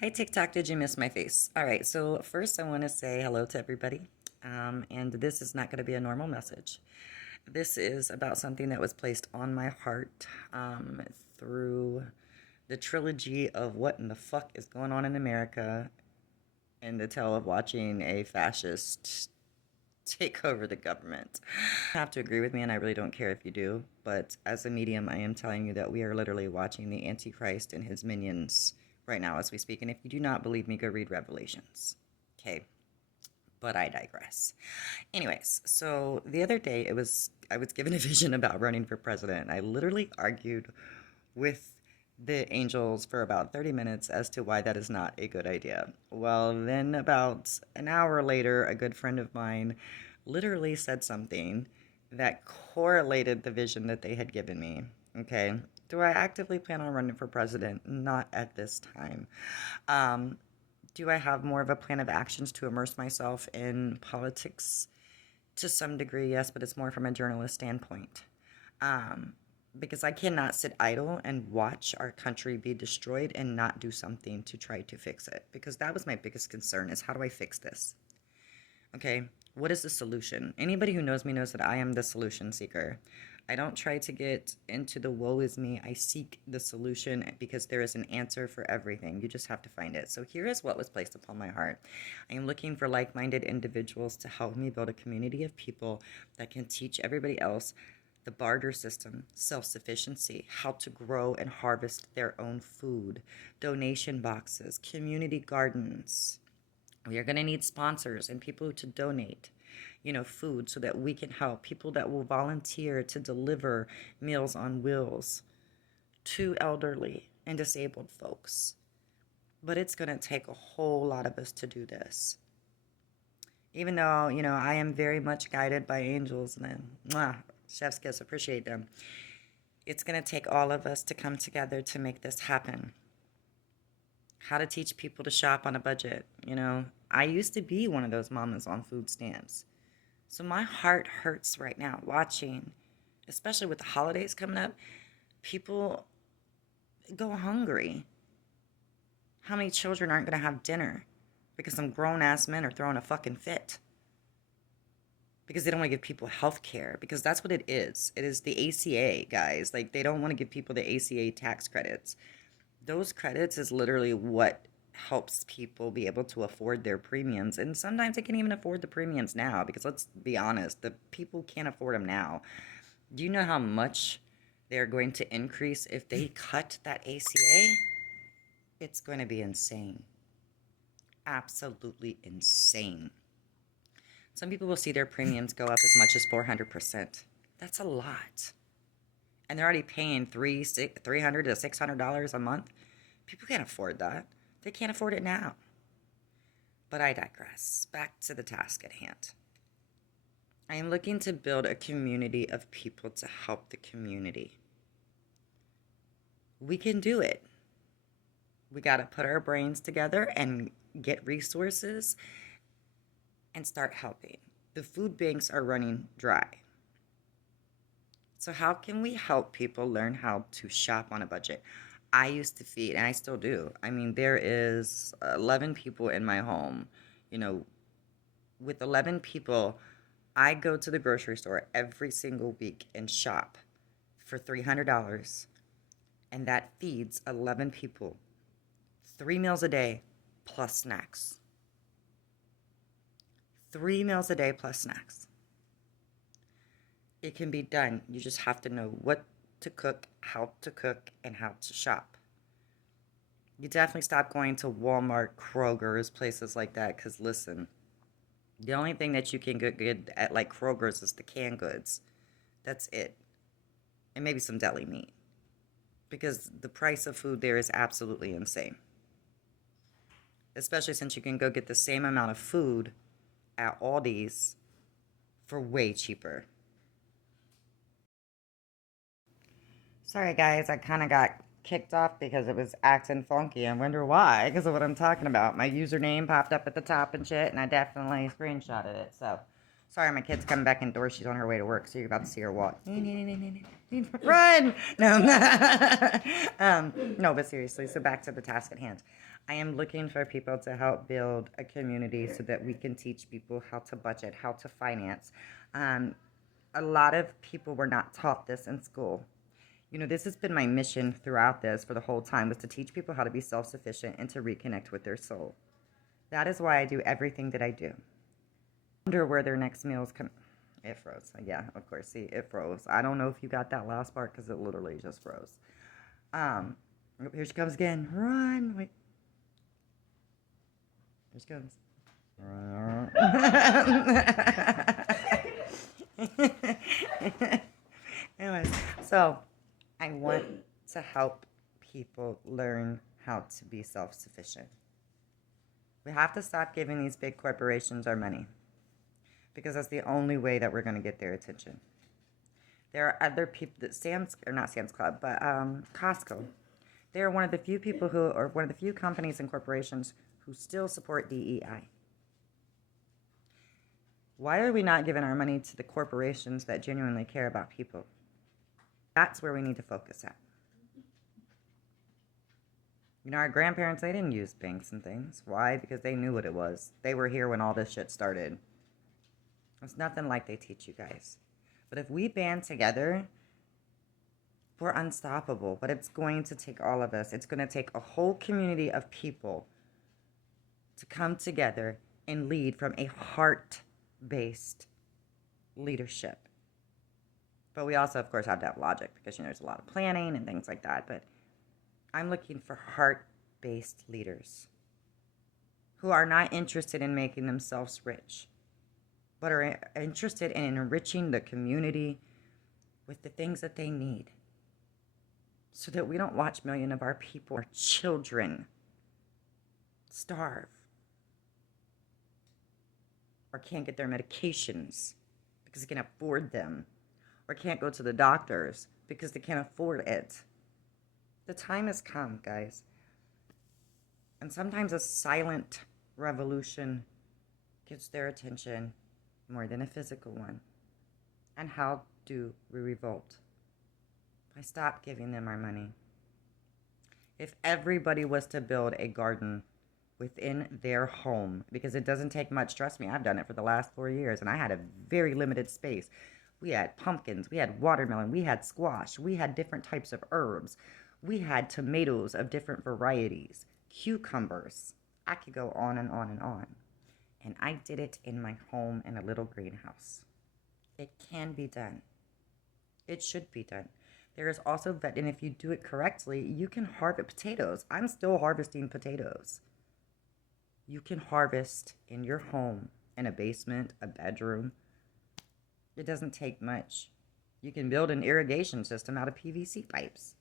Hi, TikTok. Did you miss my face? All right. So, first, I want to say hello to everybody. And this is not going to be a normal message. This is about something that was placed on my heart through the trilogy of what in the fuck is going on in America and the tale of watching a fascist take over the government. You have to agree with me, and I really don't care if you do. But as a medium, I am telling you that we are literally watching the Antichrist and his minions right now as we speak. And if you do not believe me, go read Revelations. Okay. But I digress. Anyways, so the other day I was given a vision about running for president. I literally argued with the angels for about 30 minutes as to why that is not a good idea. Well, then about an hour later, a good friend of mine literally said something that correlated the vision that they had given me. Okay. Do I actively plan on running for president? Not at this time. Um, do I have more of a plan of actions to immerse myself in politics? To some degree, yes, but it's more from a journalist standpoint. Um, because I cannot sit idle and watch our country be destroyed and not do something to try to fix it. Because that was my biggest concern is how do I fix this? Okay, what is the solution? Anybody who knows me knows that I am the solution seeker. I don't try to get into the woe is me. I seek the solution because there is an answer for everything. You just have to find it. So here is what was placed upon my heart. I am looking for like-minded individuals to help me build a community of people that can teach everybody else the barter system, self-sufficiency, how to grow and harvest their own food, donation boxes, community gardens. We are going to need sponsors and people to donate, food so that we can help people that will volunteer to deliver Meals on Wheels to elderly and disabled folks. But it's going to take a whole lot of us to do this. Even though, I am very much guided by angels and then, chef's kiss, appreciate them. It's going to take all of us to come together to make this happen. How to teach people to shop on a budget. I used to be one of those mamas on food stamps. So my heart hurts right now watching, especially with the holidays coming up, people go hungry. How many children aren't going to have dinner because some grown ass men are throwing a fucking fit? Because they don't want to give people health care, because that's what it is. It is the ACA, guys. Like, they don't want to give people the ACA tax credits. Those credits is literally what helps people be able to afford their premiums. And sometimes they can't even afford the premiums now because let's be honest, the people can't afford them now. Do you know how much they're going to increase if they cut that ACA? It's going to be insane. Absolutely insane. Some people will see their premiums go up as much as 400%. That's a lot. And they're already paying $300 to $600 a month. People can't afford that. They can't afford it now. But I digress. Back to the task at hand. I am looking to build a community of people to help the community. We can do it. We got to put our brains together and get resources and start helping. The food banks are running dry. So, how can we help people learn how to shop on a budget? I used to feed, and I still do. I mean, there is 11 people in my home. You know, with 11 people, I go to the grocery store every single week and shop for $300, and that feeds 11 people 3 meals a day plus snacks. 3 meals a day plus snacks. It can be done. You just have to know what to cook, how to cook, and how to shop. You definitely stop going to Walmart, Kroger's, places like that, because listen, the only thing that you can get good at like Kroger's is the canned goods. That's it. And maybe some deli meat. Because the price of food there is absolutely insane. Especially since you can go get the same amount of food at Aldi's for way cheaper. Sorry, guys, I kind of got kicked off because it was acting funky. I wonder why, because of what I'm talking about. My username popped up at the top and shit, and I definitely screenshotted it. So, Sorry, my kid's coming back indoors. She's on her way to work, so you're about to see her walk. Run! No. No, but seriously, so back to the task at hand. I am looking for people to help build a community so that we can teach people how to budget, how to finance. A lot of people were not taught this in school. You know, this has been my mission throughout this for the whole time, was to teach people how to be self-sufficient and to reconnect with their soul. That is why I do everything that I do. I wonder where their next meals come. It froze. Yeah, of course. See, it froze. I don't know if you got that last part because it literally just froze. Here she comes again. Run. Wait. Here she comes. Anyways, so I want to help people learn how to be self-sufficient. We have to stop giving these big corporations our money, because that's the only way that we're going to get their attention. There are other people that Costco. They are one of the few people who, or one of the few companies and corporations who still support DEI. Why are we not giving our money to the corporations that genuinely care about people? That's where we need to focus at. You know, our grandparents, they didn't use banks and things. Why? Because they knew what it was. They were here when all this shit started. It's nothing like they teach you guys. But if we band together, we're unstoppable. But it's going to take all of us. It's going to take a whole community of people to come together and lead from a heart-based leadership. But we also, of course, have to have logic, because, you know, there's a lot of planning and things like that. But I'm looking for heart-based leaders who are not interested in making themselves rich, but are interested in enriching the community with the things that they need, so that we don't watch millions of our people, our children, starve, or can't get their medications because they can't afford them, or can't go to the doctors because they can't afford it. The time has come, guys. And sometimes a silent revolution gets their attention more than a physical one. And how do we revolt? By stop giving them our money. If everybody was to build a garden within their home, because it doesn't take much, trust me, I've done it for the last 4 years, and I had a very limited space. We had pumpkins, we had watermelon, we had squash, we had different types of herbs. We had tomatoes of different varieties, cucumbers. I could go on and on and on. And I did it in my home in a little greenhouse. It can be done. It should be done. There is also, and if you do it correctly, you can harvest potatoes. I'm still harvesting potatoes. You can harvest in your home, in a basement, a bedroom. It doesn't take much. You can build an irrigation system out of PVC pipes.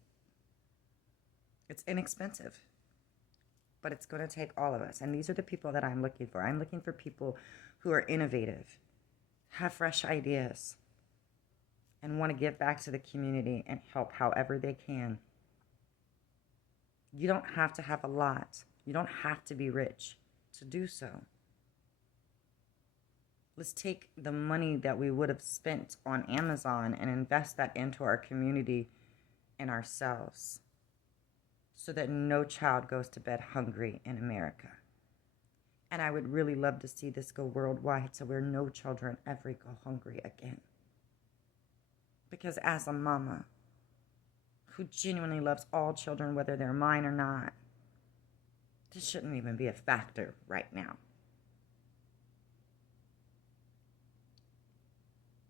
It's inexpensive, but it's going to take all of us. And these are the people that I'm looking for. I'm looking for people who are innovative, have fresh ideas, and want to give back to the community and help however they can. You don't have to have a lot. You don't have to be rich to do so. Let's take the money that we would have spent on Amazon and invest that into our community and ourselves, so that no child goes to bed hungry in America. And I would really love to see this go worldwide, so where no children ever go hungry again. Because as a mama who genuinely loves all children, whether they're mine or not, this shouldn't even be a factor right now.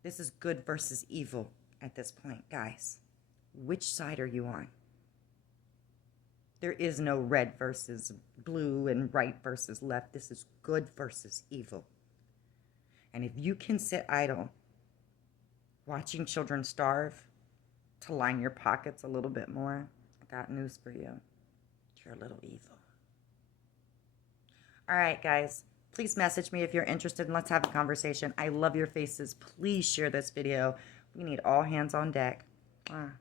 This is good versus evil at this point, guys. Which side are you on? There is no red versus blue and right versus left. This is good versus evil. And if you can sit idle, watching children starve to line your pockets a little bit more, I got news for you. You're a little evil. All right, guys. Please message me if you're interested, and let's have a conversation. I love your faces. Please share this video. We need all hands on deck. Mwah.